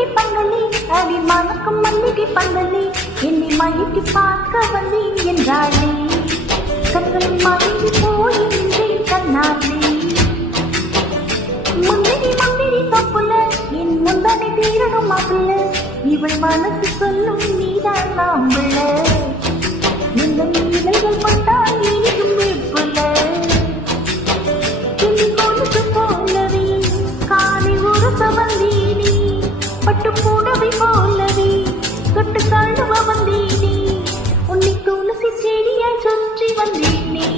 மல்லிகை பந்தலி அடி மணக்கும் மல்லிகை பந்தலி என்னை மயக்கி பார்க்க வந்தே என்றாளே கண்கள் மயங்கி போய் நின்றேன் கண்ணாலே முந்திரி முந்திரி தப்புல என் முந்தனை தீரணும் மாப்பிள்ள இவள் மனசு சொல்லும் நீதான் நாம்பிள்ள இந்த நீதல்கள் பட்டால் இனிக்கும் வேப்புல கிளி கொலுசு போலவே காலை உரச வந்தீனி பட்டு பூனவை போலவே தொட்டு தழுவ வந்தீனி உன்னை துளசி செடியாய் சுற்றி வந்தேனே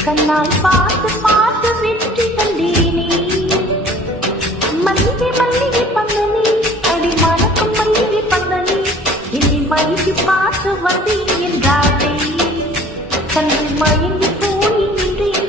கண்ணால் பார்த்து பார்த்து வெற்றி கண்டேனே மல்லிகை மல்லிகை பந்தலி அடி மணக்கும் மல்லிகை பந்தலி என்னை மயக்கி பார்த்து வந்தேன் என்றாளே கண்கள் மயங்கி போய் நின்றேன்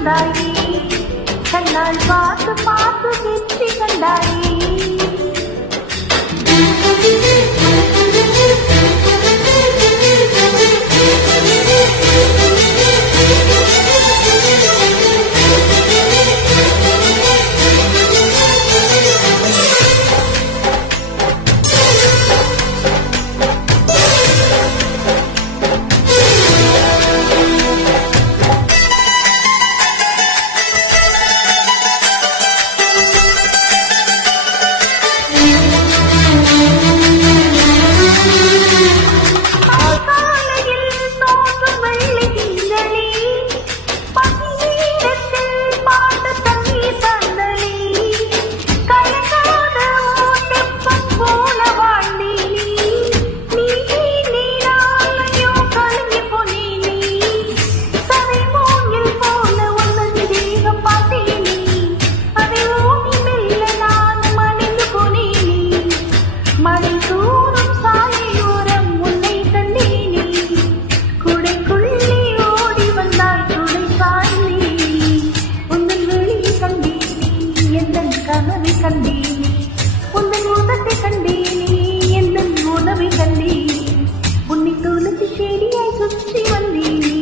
கண்ணாலே கண்ணால் பார்த்து பார்த்து வெற்றி கண்டாயே கனவை கண்டேனே உன்னை உதத்தை கண்டேனே எந்த உணவை கண்டேனே உன்னை துளசி செடியாய் சுற்றி வந்தேனே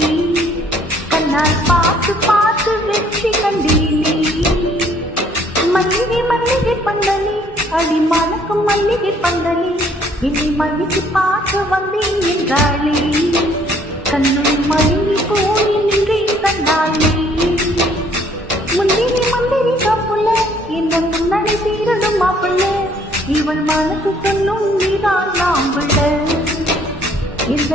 கண்ணால் பார்த்து பார்த்து வெற்றி கண்டேனே மல்லிகை மல்லிகை பந்தலி அடி மணக்கும் மல்லிகை பந்தலி என்னை மயக்கி பார்க்க வந்தேன் என்றாளே கண்ணுள் மயங்கி போய் நின்றேன் கண்ணாலே முந்திரி முந்திரி காப்புள்ள என்ன முன்னாடி தீரணும் மாப்பிள்ள இவள் மனசு சொல்லும் நீதான் நாம்பிள்ள இந்த